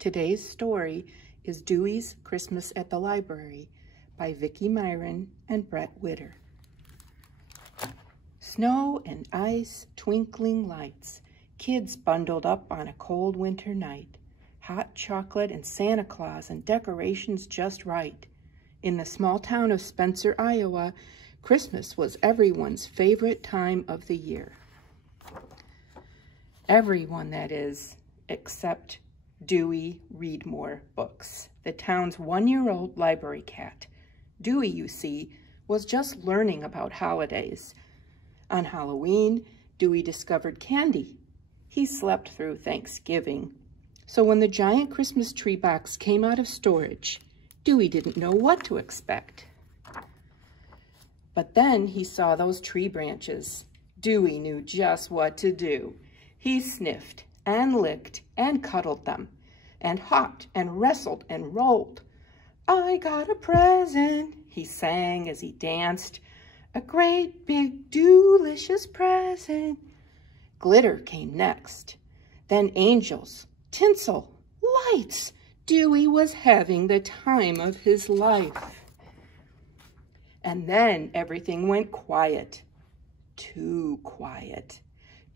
Today's story is Dewey's Christmas at the Library by Vicki Myron and Brett Witter. Snow and ice, twinkling lights, kids bundled up on a cold winter night, hot chocolate and Santa Claus and decorations just right. In the small town of Spencer, Iowa, Christmas was everyone's favorite time of the year. Everyone, that is, except Dewey Readmore Books, the town's one-year-old library cat. Dewey, you see, was just learning about holidays. On Halloween, Dewey discovered candy. He slept through Thanksgiving. So when the giant Christmas tree box came out of storage, Dewey didn't know what to expect. But then he saw those tree branches. Dewey knew just what to do. He sniffed and licked and cuddled them, and hopped and wrestled and rolled. "I got a present," he sang as he danced, "a great big delicious present." Glitter came next, then angels, tinsel, lights. Dewey was having the time of his life. And then everything went quiet, too quiet.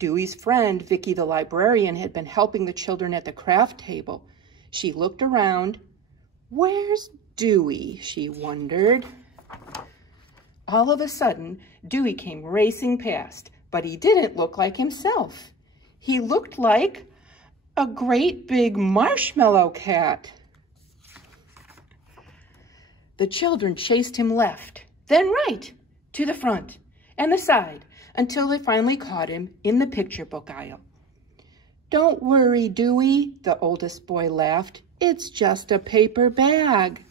Dewey's friend, Vicki the librarian, had been helping the children at the craft table. She looked around. "Where's Dewey?" she wondered. All of a sudden, Dewey came racing past, but he didn't look like himself. He looked like a great big marshmallow cat. The children chased him left, then right, to the front and the side, until they finally caught him in the picture book aisle. "Don't worry, Dewey," the oldest boy laughed. "It's just a paper bag."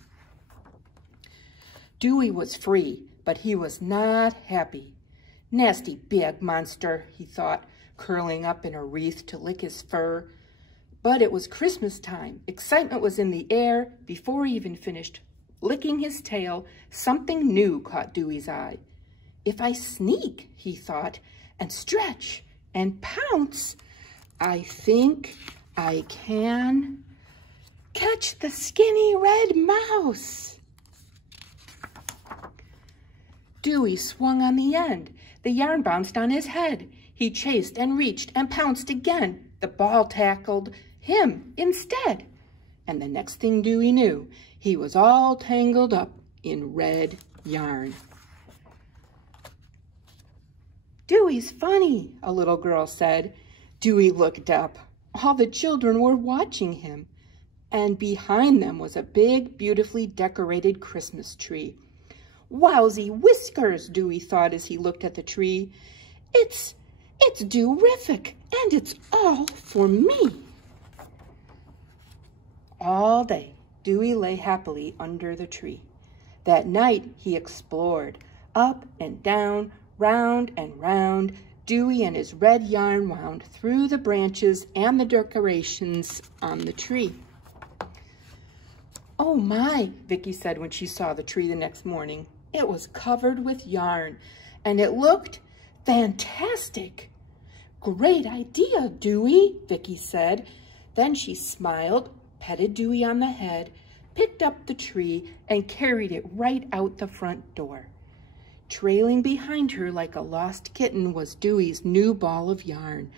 Dewey was free, but he was not happy. "Nasty big monster," he thought, curling up in a wreath to lick his fur. But it was Christmas time. Excitement was in the air. Before he even finished licking his tail, something new caught Dewey's eye. "If I sneak," he thought, "and stretch and pounce, I think I can catch the skinny red mouse." Dewey swung on the end. The yarn bounced on his head. He chased and reached and pounced again. The ball tackled him instead. And the next thing Dewey knew, he was all tangled up in red yarn. "Dewey's funny," a little girl said. Dewey looked up. All the children were watching him. And behind them was a big, beautifully decorated Christmas tree. "Wowsy whiskers," Dewey thought as he looked at the tree. It's Dew-rific, and it's all for me." All day, Dewey lay happily under the tree. That night, he explored. Up and down, round and round, Dewey and his red yarn wound through the branches and the decorations on the tree. "Oh my," Vicki said when she saw the tree the next morning. It was covered with yarn, and it looked fantastic. "Great idea, Dewey," Vicki said. Then she smiled, petted Dewey on the head, picked up the tree, and carried it right out the front door. Trailing behind her like a lost kitten was Dewey's new ball of yarn.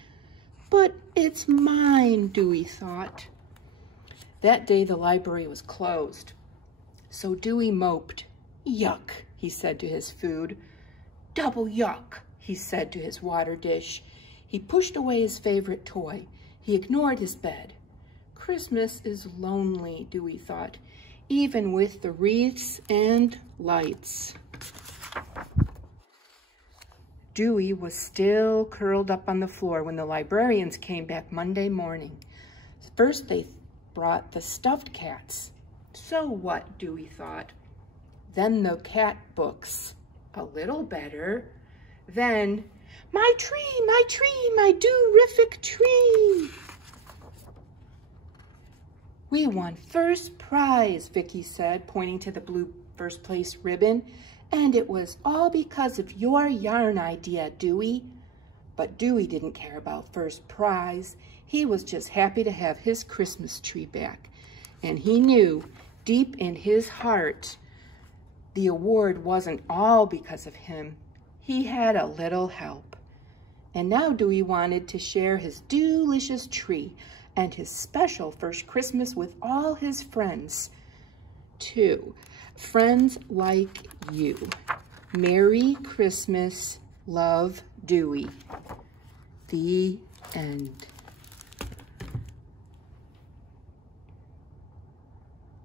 "But it's mine," Dewey thought. That day the library was closed, so Dewey moped. "Yuck," he said to his food. "Double yuck," he said to his water dish. He pushed away his favorite toy. He ignored his bed. Christmas is lonely, Dewey thought, even with the wreaths and lights. Dewey was still curled up on the floor when the librarians came back Monday morning. First they brought the stuffed cats. So what, Dewey thought. Then the cat books. A little better. Then, my tree, my Dew-rific tree." "We won first prize," Vicki said, pointing to the blue first place ribbon. "And it was all because of your yarn idea, Dewey." But Dewey didn't care about first prize. He was just happy to have his Christmas tree back. And he knew deep in his heart the award wasn't all because of him. He had a little help. And now Dewey wanted to share his delicious tree and his special first Christmas with all his friends, too. Friends like you. Merry Christmas, love, Dewey. The end.